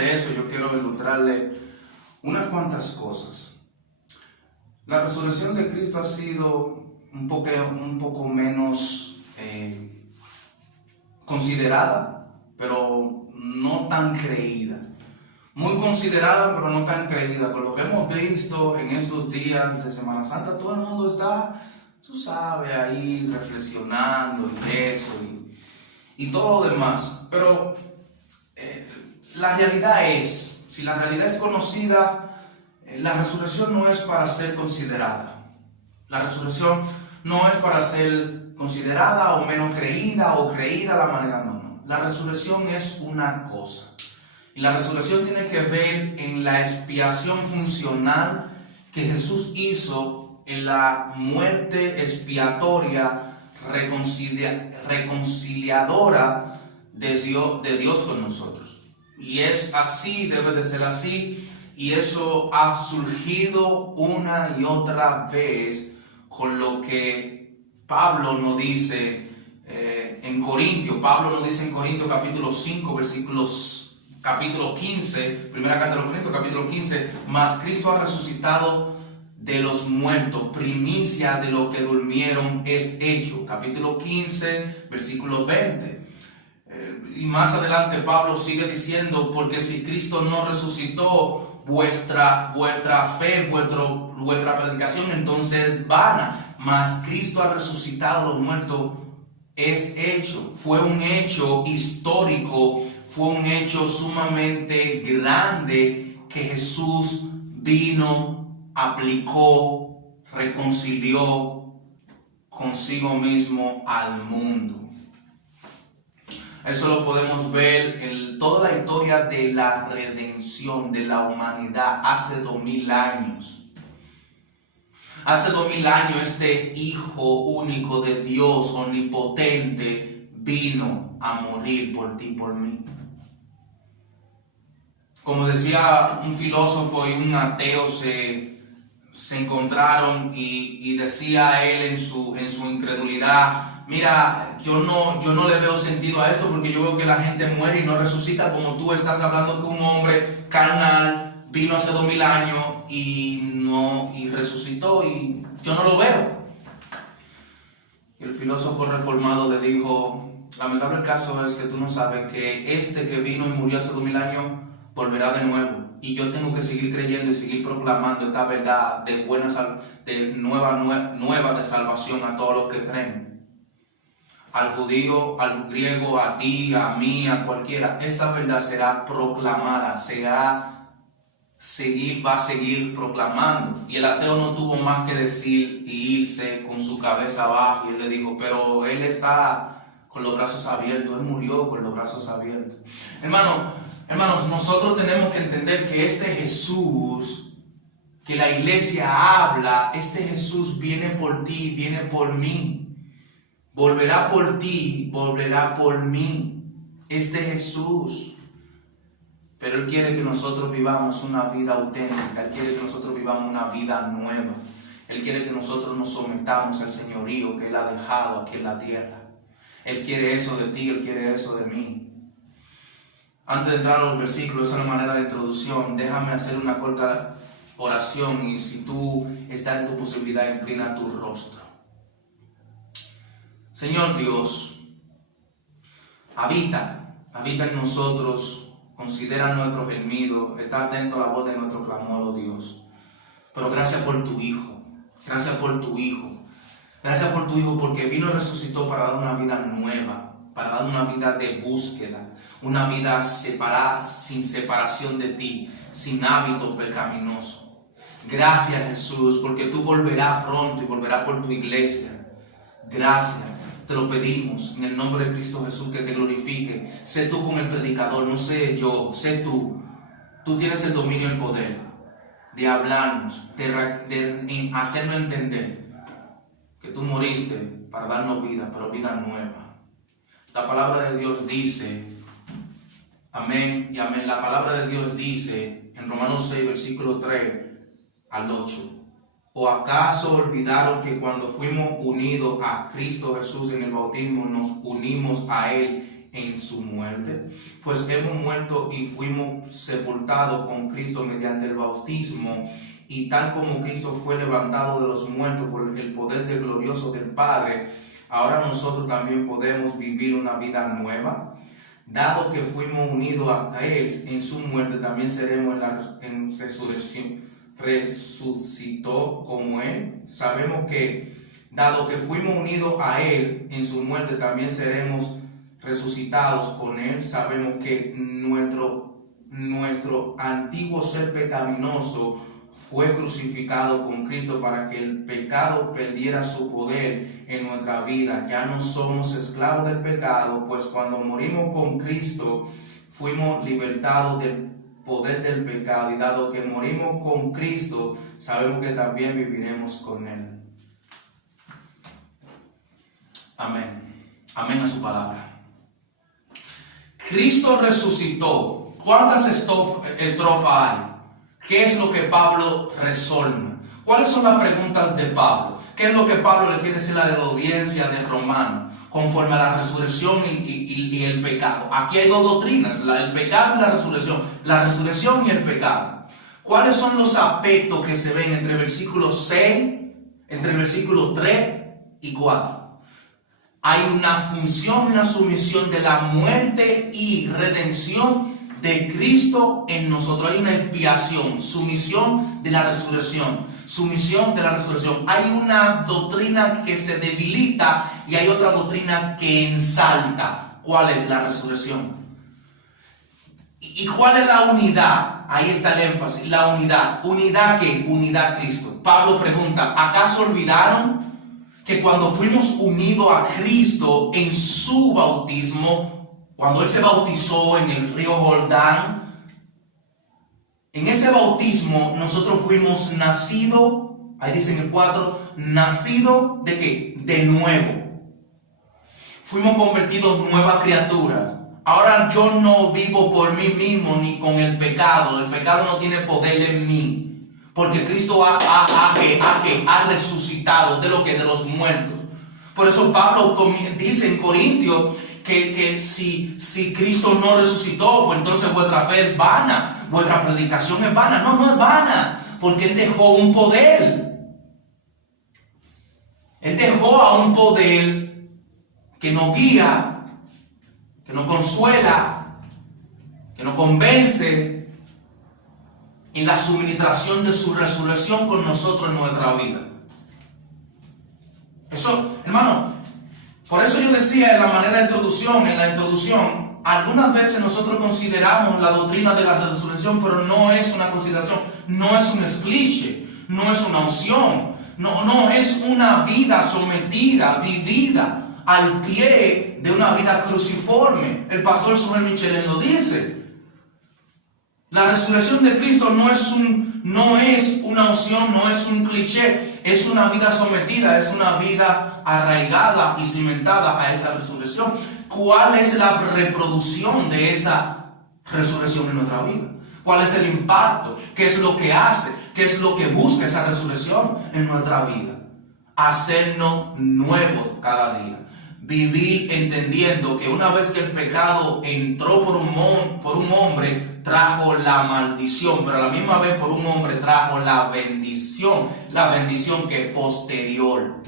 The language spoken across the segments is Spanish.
de eso yo quiero ilustrarle unas cuantas cosas. La resurrección de Cristo ha sido un poco menos considerada, pero no tan creída. Muy considerada, pero no tan creída. Con lo que hemos visto en estos días de Semana Santa, todo el mundo está, tú sabes, ahí reflexionando y eso y todo lo demás. Pero la realidad es, si la realidad es conocida, la resurrección no es para ser considerada. La resurrección no es para ser considerada o menos creída o creída a la manera, no. La resurrección es una cosa. Y la resurrección tiene que ver en la expiación funcional que Jesús hizo en la muerte expiatoria reconciliadora de Dios con nosotros. Y es así, debe de ser así. Y eso ha surgido una y otra vez con lo que Pablo nos dice en Corintios. Pablo nos dice en Corintios capítulo 5, capítulo 15, primera carta de los Corintios, capítulo 15, mas Cristo ha resucitado de los muertos, primicia de lo que durmieron es hecho. Capítulo 15, versículo 20. Y más adelante Pablo sigue diciendo, porque si Cristo no resucitó, vuestra fe, vuestra predicación entonces es vana. Mas Cristo ha resucitado de los muertos es hecho. Fue un hecho histórico, fue un hecho sumamente grande que Jesús vino, aplicó, reconcilió consigo mismo al mundo. Eso lo podemos ver en toda la historia de la redención de la humanidad hace 2000 años. Hace 2000 años este Hijo único de Dios omnipotente vino a morir por ti y por mí. Como decía un filósofo y un ateo se encontraron y decía él en su incredulidad: mira, yo no le veo sentido a esto, porque yo veo que la gente muere y no resucita, como tú estás hablando que un hombre carnal vino hace 2000 años y resucitó, y yo no lo veo. Y el filósofo reformado le dijo: lamentable caso es que tú no sabes que este que vino y murió hace 2000 años volverá de nuevo, y yo tengo que seguir creyendo y seguir proclamando esta verdad de nueva de salvación a todos los que creen. Al judío, al griego, a ti, a mí, a cualquiera, esta verdad será proclamada, va a seguir proclamando. Y el ateo no tuvo más que decir y irse con su cabeza abajo, y él le dijo: pero él está con los brazos abiertos, él murió con los brazos abiertos. Hermanos, nosotros tenemos que entender que este Jesús que la iglesia habla, este Jesús viene por ti, viene por mí. Volverá por ti, volverá por mí. Este Jesús. Pero Él quiere que nosotros vivamos una vida auténtica. Él quiere que nosotros vivamos una vida nueva. Él quiere que nosotros nos sometamos al señorío que Él ha dejado aquí en la tierra. Él quiere eso de ti, Él quiere eso de mí. Antes de entrar a los versículos, esa es una manera de introducción. Déjame hacer una corta oración, y si tú estás en tu posibilidad, inclina tu rostro. Señor Dios, habita en nosotros, considera nuestros gemidos, está atento a la voz de nuestro clamor, oh Dios. Pero gracias por tu Hijo, gracias por tu Hijo, gracias por tu Hijo, porque vino y resucitó para dar una vida nueva, para dar una vida de búsqueda, una vida separada, sin separación de ti, sin hábito pecaminoso. Gracias, Jesús, porque tú volverás pronto y volverás por tu iglesia. Gracias. Te lo pedimos en el nombre de Cristo Jesús, que te glorifique. Sé tú con el predicador, no sé yo, sé tú. Tú tienes el dominio y el poder de hablarnos, de hacernos entender que tú moriste para darnos vida, pero vida nueva. La palabra de Dios dice, amén y amén. La palabra de Dios dice en Romanos 6, versículo 3 al 8. ¿O acaso olvidaron que cuando fuimos unidos a Cristo Jesús en el bautismo, nos unimos a Él en su muerte? Pues hemos muerto y fuimos sepultados con Cristo mediante el bautismo, y tal como Cristo fue levantado de los muertos por el poder del glorioso del Padre, ahora nosotros también podemos vivir una vida nueva. Dado que fuimos unidos a Él en su muerte, también seremos en resurrección. Resucitó como Él. Sabemos que, dado que fuimos unidos a Él en su muerte, también seremos resucitados con Él. Sabemos que nuestro antiguo ser pecaminoso fue crucificado con Cristo para que el pecado perdiera su poder en nuestra vida. Ya no somos esclavos del pecado, pues cuando morimos con Cristo fuimos libertados del poder del pecado, y dado que morimos con Cristo, sabemos que también viviremos con Él. Amén. Amén a su palabra. Cristo resucitó. ¿Cuántas estrofas hay? ¿Qué es lo que Pablo resuelve? ¿Cuáles son las preguntas de Pablo? ¿Qué es lo que Pablo le quiere decir a la audiencia de Romanos conforme a la resurrección y el pecado? Aquí hay dos doctrinas, el pecado y la resurrección y el pecado. ¿Cuáles son los aspectos que se ven entre el versículo 6, entre el versículo 3 y 4? Hay una función y una sumisión de la muerte y redención de Cristo en nosotros. Hay una expiación, sumisión de la resurrección, sumisión de la resurrección. Hay una doctrina que se debilita y hay otra doctrina que ensalta. ¿Cuál es la resurrección? ¿Y cuál es la unidad? Ahí está el énfasis, la unidad. ¿Unidad qué? Unidad Cristo. Pablo pregunta, ¿acaso olvidaron que cuando fuimos unidos a Cristo en su bautismo, cuando Él se bautizó en el río Jordán, en ese bautismo nosotros fuimos nacidos, ahí dice en el 4, nacidos ¿de qué? De nuevo. Fuimos convertidos nueva criatura. Ahora yo no vivo por mí mismo ni con el pecado no tiene poder en mí, porque Cristo ha resucitado de los muertos. Por eso Pablo dice en Corintios que si Cristo no resucitó, pues entonces vuestra fe es vana, vuestra predicación es vana. No es vana, porque Él dejó un poder. Él dejó a un poder que nos guía, que nos consuela, que nos convence en la suministración de su resurrección con nosotros en nuestra vida. Eso, hermano, por eso yo decía en la introducción, algunas veces nosotros consideramos la doctrina de la resurrección, pero no es una consideración, no es un expliche, no es una opción, no es una vida sometida, vivida al pie de una vida cruciforme. El pastor Samuel Michelin lo dice. La resurrección de Cristo no es una opción, no es un cliché, es una vida sometida, es una vida arraigada y cimentada a esa resurrección. ¿Cuál es la reproducción de esa resurrección en nuestra vida? ¿Cuál es el impacto? ¿Qué es lo que hace? ¿Qué es lo que busca esa resurrección en nuestra vida? Hacernos nuevos cada día. Vivir entendiendo que una vez que el pecado entró por un hombre, trajo la maldición, pero a la misma vez por un hombre trajo la bendición que es posterior.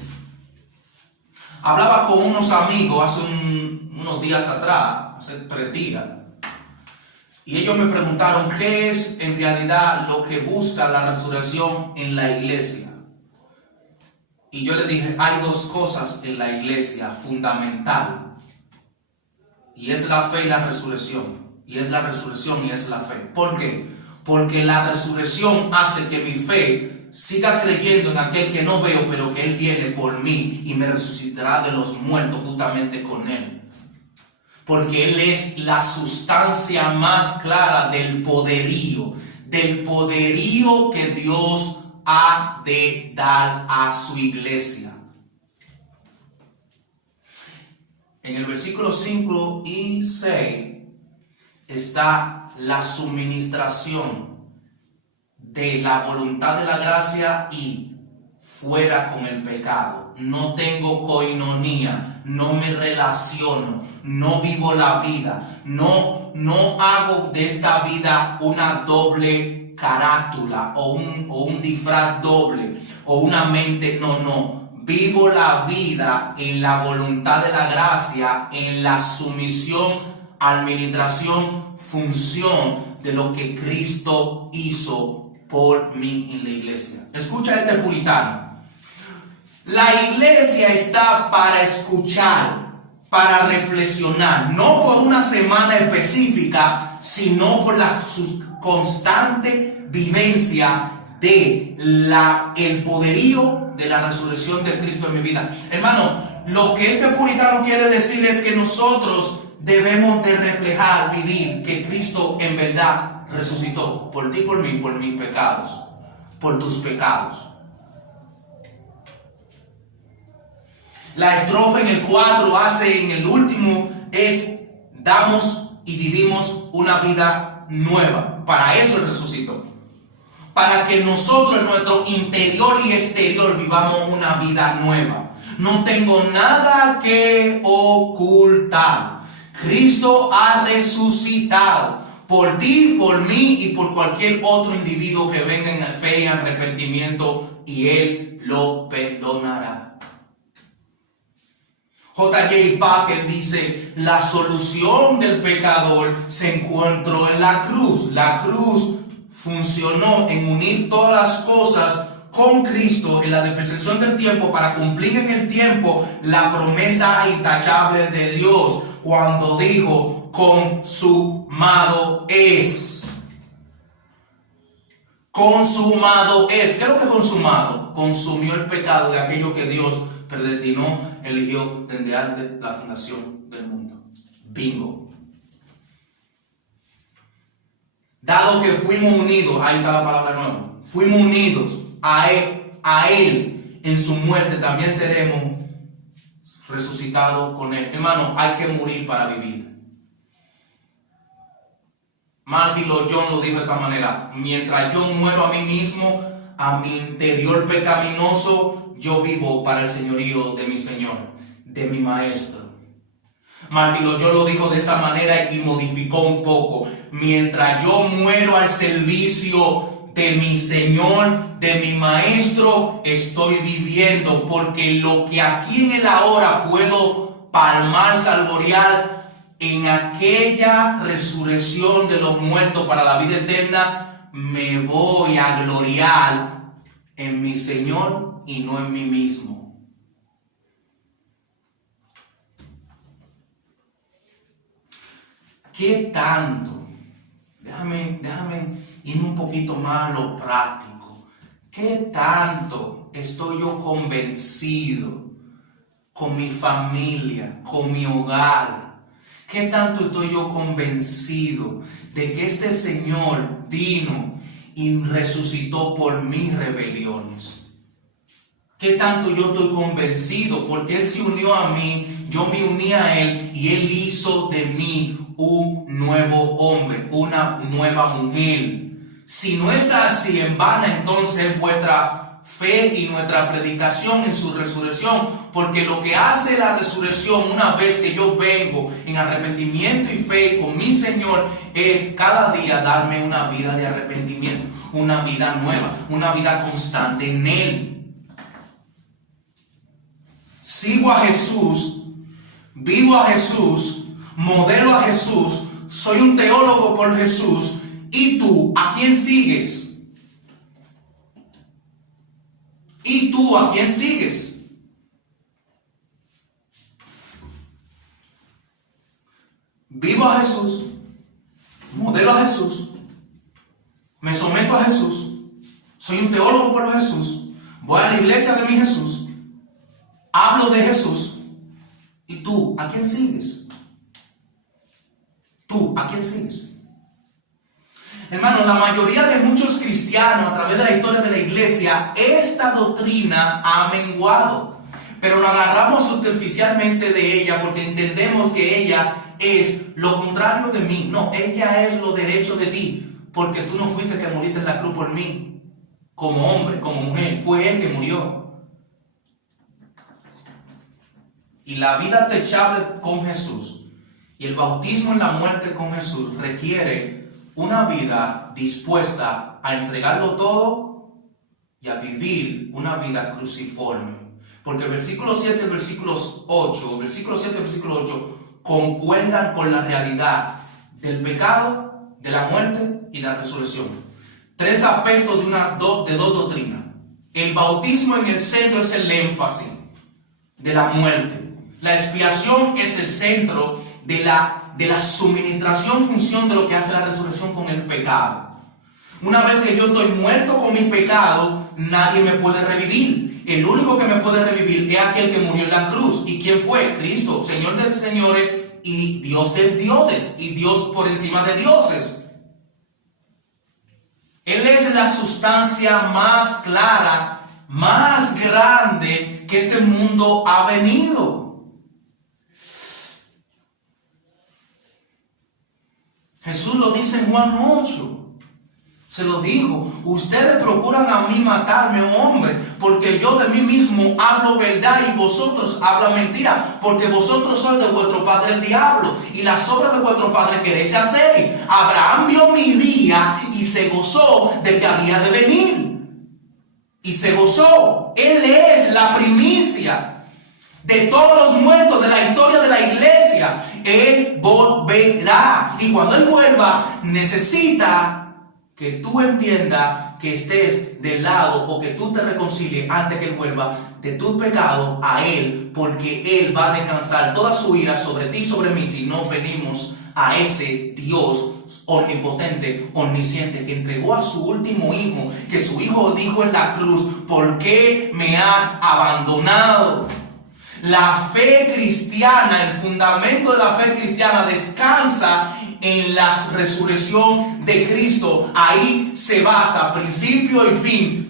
Hablaba con unos amigos hace unos días atrás, hace 3 días, y ellos me preguntaron qué es en realidad lo que busca la resurrección en la iglesia. Y yo les dije, hay 2 cosas en la iglesia fundamental, y es la fe y la resurrección. Y es la resurrección y es la fe. ¿Por qué? Porque la resurrección hace que mi fe siga creyendo en aquel que no veo, pero que Él viene por mí y me resucitará de los muertos juntamente con Él. Porque Él es la sustancia más clara del poderío que Dios ha de dar a su iglesia. En el versículo 5 y 6 está la suministración de la voluntad de la gracia y fuera con el pecado. No tengo coinonía, no me relaciono, no vivo la vida, no hago de esta vida una doble carátula o un disfraz doble o una mente, no. Vivo la vida en la voluntad de la gracia, en la sumisión, administración, función de lo que Cristo hizo por mí en la iglesia. Escucha este puritano. La iglesia está para escuchar, para reflexionar, no por una semana específica, sino por la constante vivencia de el poderío de la resurrección de Cristo en mi vida. Hermano, lo que este puritano quiere decir es que nosotros debemos de reflejar, vivir que Cristo en verdad resucitó por ti, por mí, por mis pecados, por tus pecados. La estrofa en el 4 en el último es: damos y vivimos una vida nueva. Para eso Él resucitó. Para que nosotros en nuestro interior y exterior vivamos una vida nueva. No tengo nada que ocultar. Cristo ha resucitado por ti, por mí y por cualquier otro individuo que venga en fe y arrepentimiento, y Él lo perdonará. J.J. Packer dice: la solución del pecador se encontró en la cruz. La cruz funcionó en unir todas las cosas con Cristo en la dispensación del tiempo para cumplir en el tiempo la promesa intachable de Dios cuando dijo: consumado es. Consumado es. ¿Qué es lo que consumado? Consumió el pecado de aquello que Dios predestinó, eligió desde antes de la fundación del mundo. Bingo. Dado que fuimos unidos, ahí está la palabra nueva, fuimos unidos a Él en su muerte, también seremos resucitados con Él. Hermano, hay que morir para vivir. Martin Lloyd Jones lo dijo de esta manera: mientras yo muero a mí mismo, a mi interior pecaminoso, yo vivo para el señorío de mi Señor, de mi Maestro. Martin Lloyd Jones lo dijo de esa manera y modificó un poco: mientras yo muero al servicio de mi Señor, de mi Maestro, estoy viviendo, porque lo que aquí en el ahora puedo palmar, salvorear, en aquella resurrección de los muertos para la vida eterna, me voy a gloriar en mi Señor y no en mí mismo. ¿Qué tanto? Déjame ir un poquito más a lo práctico. ¿Qué tanto estoy yo convencido con mi familia, con mi hogar? ¿Qué tanto estoy yo convencido de que este Señor vino y resucitó por mis rebeliones? ¿Qué tanto yo estoy convencido? Porque Él se unió a mí, yo me uní a Él y Él hizo de mí un nuevo hombre, una nueva mujer. Si no es así, en vana entonces vuestra fe y nuestra predicación en su resurrección, porque lo que hace la resurrección una vez que yo vengo en arrepentimiento y fe con mi Señor es cada día darme una vida de arrepentimiento, una vida nueva, una vida constante en Él. Sigo a Jesús, vivo a Jesús, modelo a Jesús, soy un teólogo por Jesús. ¿Y tú a quién sigues? ¿Y tú a quién sigues? Vivo a Jesús, modelo a Jesús, me someto a Jesús, soy un teólogo por Jesús, voy a la iglesia de mi Jesús, hablo de Jesús. ¿Y tú a quién sigues? ¿Tú a quién sigues? Hermano, la mayoría de muchos cristianos a través de la historia de la iglesia, esta doctrina ha menguado, pero nos agarramos superficialmente de ella porque entendemos que ella es lo contrario de mí. No, ella es lo derecho de ti, porque tú no fuiste que moriste en la cruz por mí, como hombre, como mujer, fue Él que murió. y la vida techable con Jesús y el bautismo en la muerte con Jesús requiere una vida dispuesta a entregarlo todo y a vivir una vida cruciforme. Porque el versículo 7 y el versículo 8 concuerdan con la realidad del pecado, de la muerte y la resurrección. Tres aspectos de dos doctrinas. El bautismo en el centro es el énfasis de la muerte. La expiación es el centro de la suministración, función de lo que hace la resurrección con el pecado. Una vez que yo estoy muerto con mi pecado, nadie me puede revivir. El único que me puede revivir es aquel que murió en la cruz. ¿Y quién fue? Cristo, Señor de señores y Dios de dioses, y Dios por encima de dioses. Él es la sustancia más clara, más grande que este mundo ha venido. Jesús lo dice en Juan 8. Se lo dijo: ustedes procuran a mí matarme, hombre, porque yo de mí mismo hablo verdad y vosotros hablan mentira, porque vosotros sois de vuestro padre el diablo, y las obras de vuestro padre queréis hacer. Abraham vio mi día y se gozó de que había de venir. Y se gozó. Él es la primicia de todos los muertos de la historia de la iglesia. Él volverá. Y cuando Él vuelva, necesita que tú entiendas que estés del lado, o que tú te reconcilies antes que Él vuelva, de tu pecado a Él, porque Él va a descansar toda su ira sobre ti y sobre mí si no venimos a ese Dios omnipotente, omnisciente, que entregó a su último hijo, que su hijo dijo en la cruz: ¿por qué me has abandonado? La fe cristiana, el fundamento de la fe cristiana descansa en la resurrección de Cristo. Ahí se basa principio y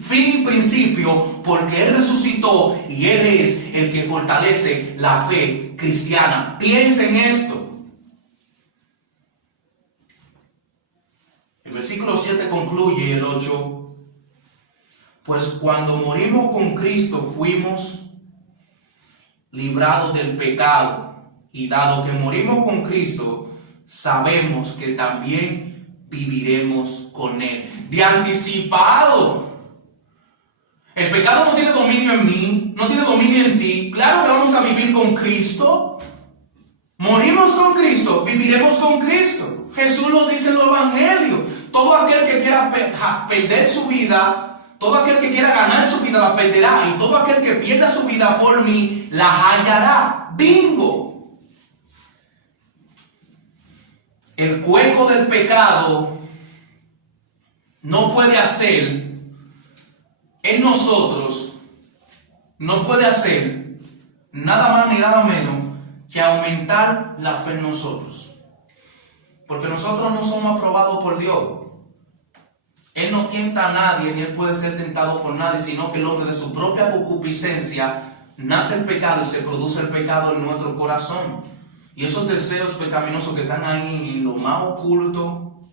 fin y principio, porque Él resucitó y Él es el que fortalece la fe cristiana. Piensen en esto. El versículo 7 concluye, el 8: pues cuando morimos con Cristo fuimos librados del pecado, y dado que morimos con Cristo, sabemos que también viviremos con Él. De anticipado. El pecado no tiene dominio en mí, no tiene dominio en ti. Claro que vamos a vivir con Cristo. Morimos con Cristo, viviremos con Cristo. Jesús lo dice en los evangelios. Todo aquel que quiera perder su vida, todo aquel que quiera ganar su vida la perderá, y todo aquel que pierda su vida por mí la hallará. ¡Bingo! El cuerpo del pecado no puede hacer en nosotros, no puede hacer nada más ni nada menos que aumentar la fe en nosotros. Porque nosotros no somos aprobados por Dios. Él no tienta a nadie, ni Él puede ser tentado por nadie, sino que el hombre de su propia concupiscencia nace el pecado y se produce el pecado en nuestro corazón. Y esos deseos pecaminosos que están ahí en lo más oculto,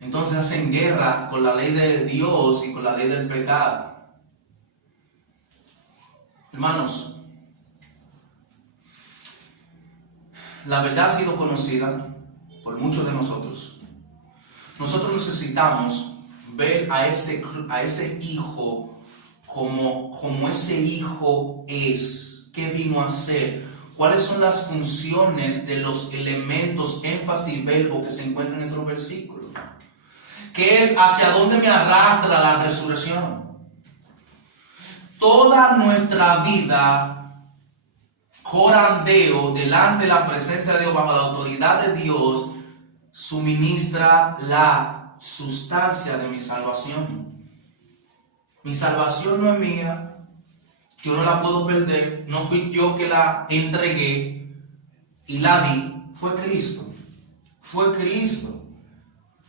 entonces hacen guerra con la ley de Dios y con la ley del pecado. Hermanos, la verdad ha sido conocida por muchos de nosotros. Nosotros necesitamos ver a ese hijo como ese hijo es. ¿Qué vino a hacer? ¿Cuáles son las funciones de los elementos, énfasis, verbo que se encuentran en estos versículos? ¿Qué es? ¿Hacia dónde me arrastra la resurrección? Toda nuestra vida, corandeo, delante de la presencia de Dios, bajo la autoridad de Dios, suministra la sustancia de mi salvación. Mi salvación no es mía, yo no la puedo perder, no fui yo que la entregué y la di, fue Cristo. Fue Cristo.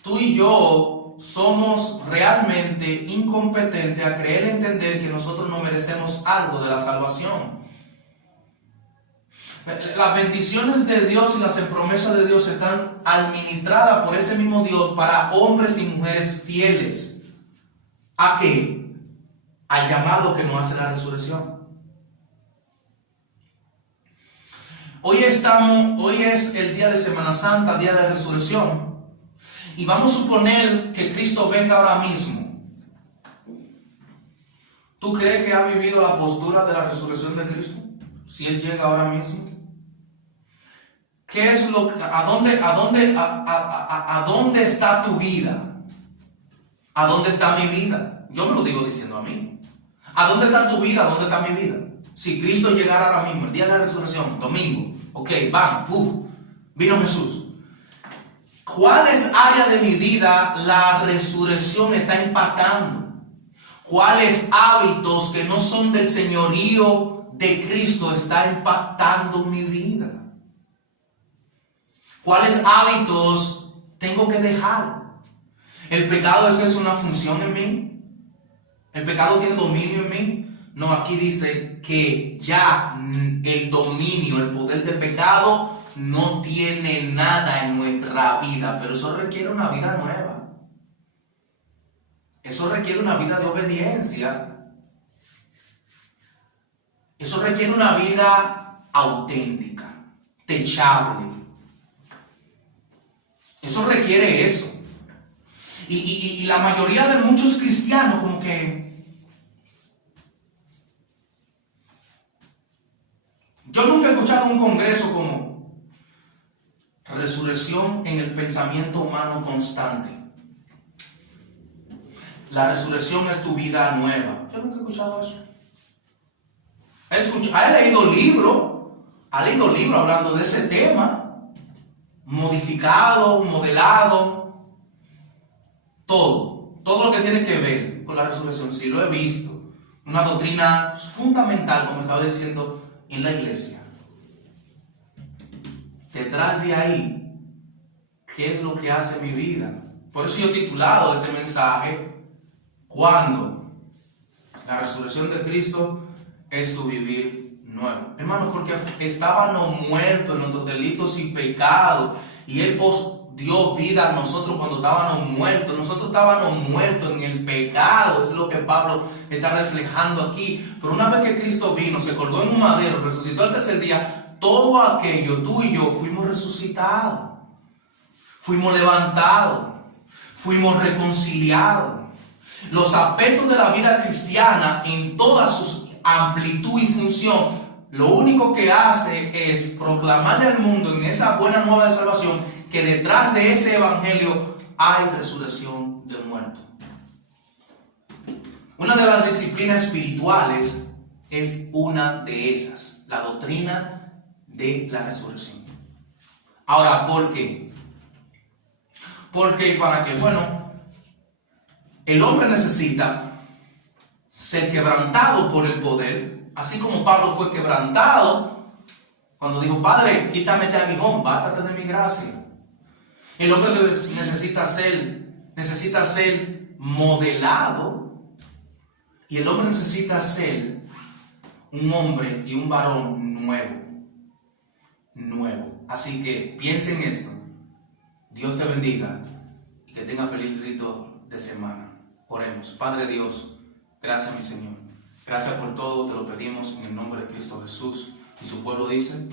Tú y yo somos realmente incompetentes a creer y entender que nosotros no merecemos algo de la salvación. Las bendiciones de Dios y las promesas de Dios están administradas por ese mismo Dios para hombres y mujeres fieles. ¿A qué? Al llamado que nos hace la resurrección. Hoy es el día de Semana Santa, día de resurrección. Y vamos a suponer que Cristo venga ahora mismo. ¿Tú crees que ha vivido la postura de la resurrección de Cristo? Si Él llega ahora mismo. ¿Qué es a dónde está tu vida? ¿A dónde está mi vida? Yo me lo digo diciendo a mí. ¿A dónde está tu vida? ¿A dónde está mi vida? Si Cristo llegara ahora mismo, el día de la resurrección, domingo, ok, vino Jesús. ¿Cuáles áreas de mi vida la resurrección está impactando? ¿Cuáles hábitos que no son del señorío de Cristo está impactando mi vida? ¿Cuáles hábitos tengo que dejar? ¿El pecado es una función en mí? ¿El pecado tiene dominio en mí? No, aquí dice que ya el dominio, el poder del pecado no tiene nada en nuestra vida, pero eso requiere una vida nueva. Eso requiere una vida de obediencia. Eso requiere una vida auténtica, techable. Eso requiere eso. Y la mayoría de muchos cristianos como que... Yo nunca he escuchado un congreso como resurrección en el pensamiento humano constante. La resurrección es tu vida nueva. Yo nunca he escuchado eso. Ha leído libros hablando de ese tema, modificado, modelado, todo lo que tiene que ver con la resurrección. Sí, lo he visto. Una doctrina fundamental, como estaba diciendo, en la iglesia. Detrás de ahí, ¿qué es lo que hace mi vida? Por eso yo he titulado este mensaje, ¿cuándo? La resurrección de Cristo es tu vivir nuevo. Hermano, porque estábamos muertos en nuestros delitos y pecados, y Él os dio vida a nosotros cuando estábamos muertos. Nosotros estábamos muertos en el pecado, es lo que Pablo está reflejando aquí. Pero una vez que Cristo vino, se colgó en un madero, resucitó al tercer día, todo aquello, tú y yo, fuimos resucitados, fuimos levantados, fuimos reconciliados. Los aspectos de la vida cristiana en toda su amplitud y función, lo único que hace es proclamarle al mundo en esa buena nueva de salvación que detrás de ese evangelio hay resurrección del muerto. Una de las disciplinas espirituales es una de esas, la doctrina de la resurrección. Ahora, ¿por qué? Porque para que, el hombre necesita ser quebrantado por el poder, así como Pablo fue quebrantado cuando dijo, Padre, quítame este aguijón, bástate de mi gracia. El hombre necesita ser modelado, y el hombre necesita ser un hombre y un varón nuevo. Así que piensa en esto. Dios te bendiga y que tenga feliz rito de semana. Oremos. Padre Dios, gracias mi Señor. Gracias por todo, te lo pedimos en el nombre de Cristo Jesús. Y su pueblo dice...